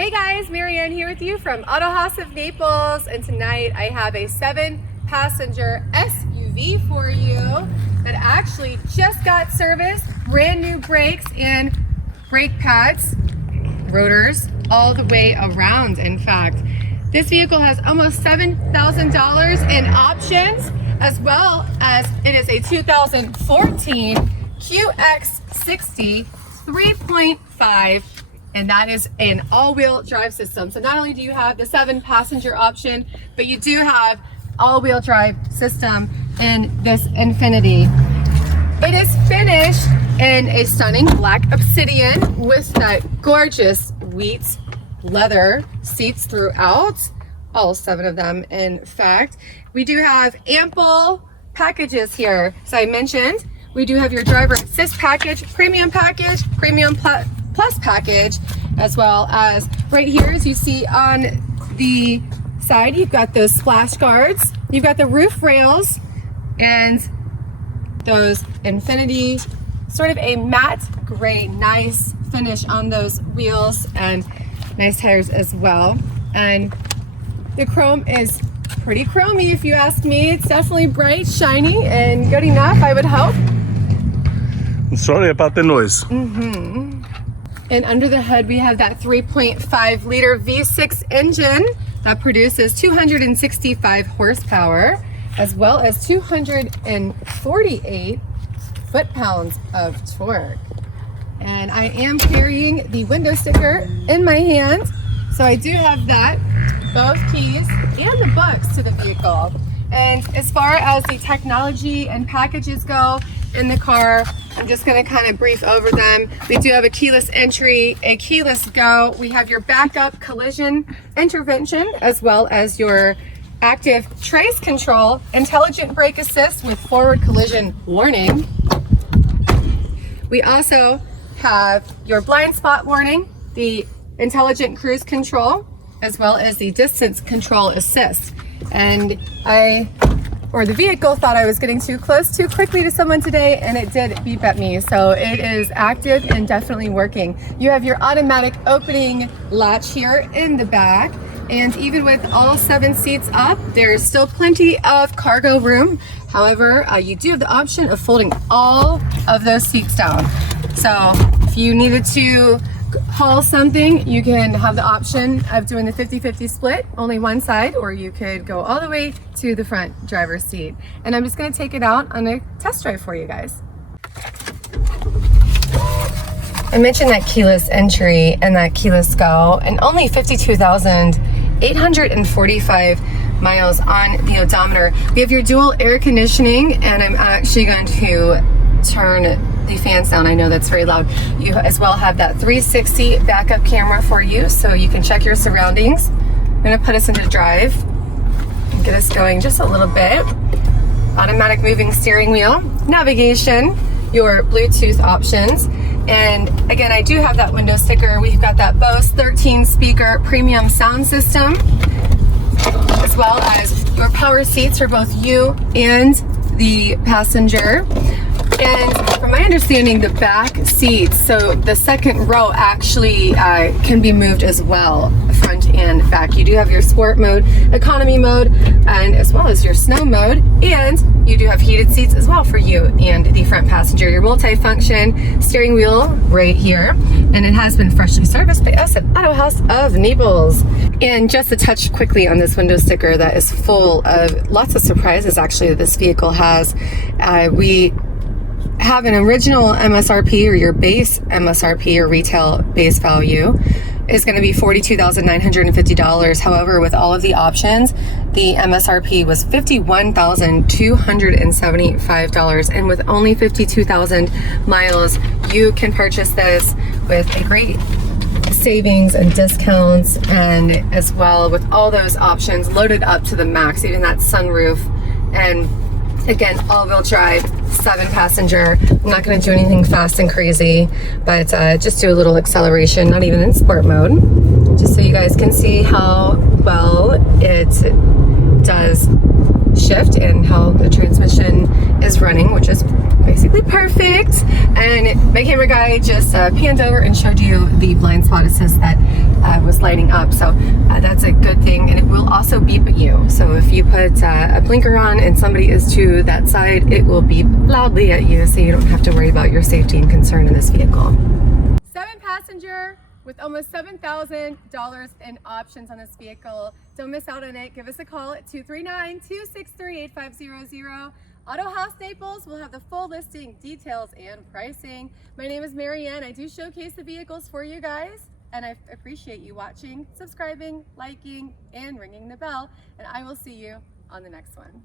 Hey guys, Marianne here with you from Autohaus of Naples, and tonight I have a 7-passenger SUV for you that actually just got serviced, brand new brakes and brake pads, rotors, all the way around. In fact, this vehicle has almost $7,000 in options, as well as it is a 2014 QX60 3.5, and that is an all-wheel drive system. So not only do you have the 7-passenger option, but you do have all-wheel drive system in this Infiniti. It is finished in a stunning black obsidian with that gorgeous wheat leather seats throughout, all 7 of them. In fact, we do have ample packages here. So I mentioned we do have your driver assist package, premium plus package, as well as right here, as you see on the side, you've got those splash guards, you've got the roof rails, and those Infiniti, sort of a matte gray, nice finish on those wheels, and nice tires as well. And the chrome is pretty chromy, if you ask me. It's definitely bright, shiny, and good enough, I would hope. Sorry about the noise. And under the hood, we have that 3.5 liter V6 engine that produces 265 horsepower, as well as 248 foot-pounds of torque. And I am carrying the window sticker in my hand, so I do have that, both keys and the books to the vehicle. And as far as the technology and packages go in the car, I'm just going to kind of brief over them. We do have a keyless entry, a keyless go. We have your backup collision intervention, as well as your active trace control, intelligent brake assist with forward collision warning. We also have your blind spot warning, the intelligent cruise control, as well as the distance control assist. And the vehicle thought I was getting too close too quickly to someone today, and it did beep at me. So it is active and definitely working. You have your automatic opening latch here in the back, and even with all 7 seats up, there's still plenty of cargo room. However, you do have the option of folding all of those seats down. So if you needed to haul something, you can have the option of doing the 50-50 split, only one side, or you could go all the way to the front driver's seat. And I'm just going to take it out on a test drive for you guys. I mentioned that keyless entry and that keyless go, and only 52,845 miles on the odometer. We have your dual air conditioning, and I'm actually going to turn the fans down. I know that's very loud. You as well have that 360 backup camera for you, so you can check your surroundings. I'm going to put us into drive and get us going just a little bit. Automatic moving steering wheel, navigation, your Bluetooth options, and again, I do have that window sticker. We've got that Bose 13 speaker premium sound system, as well as your power seats for both you and the passenger. And from my understanding, the back seats, so the second row actually can be moved as well, front and back. You do have your sport mode, economy mode, and as well as your snow mode. And you do have heated seats as well for you and the front passenger. Your multi-function steering wheel right here. And it has been freshly serviced by us at Autohaus of Naples. And just to touch quickly on this window sticker that is full of lots of surprises actually that this vehicle has. We have an original Msrp, or your base Msrp, or retail base value, is going to be $42,950. However, with all of the options, the MSRP was $51,275, and with only 52,000 miles, you can purchase this with a great savings and discounts, and as well with all those options loaded up to the max, even that sunroof. And again, all-wheel drive, 7-passenger. I'm not going to do anything fast and crazy, but just do a little acceleration, not even in sport mode, just so you guys can see how well it does shift and how the transmission is running, which is basically perfect. And my camera guy just panned over and showed you the blind spot assist that was lighting up. So that's a good thing. And it will also beep at you. So if you put a blinker on and somebody is to that side, it will beep loudly at you, so you don't have to worry about your safety and concern in this vehicle. 7-passenger with almost $7,000 in options on this vehicle. Don't miss out on it. Give us a call at 239-263-8500. Autohaus Naples will have the full listing, details, and pricing. My name is Marianne. I do showcase the vehicles for you guys, and I appreciate you watching, subscribing, liking, and ringing the bell. And I will see you on the next one.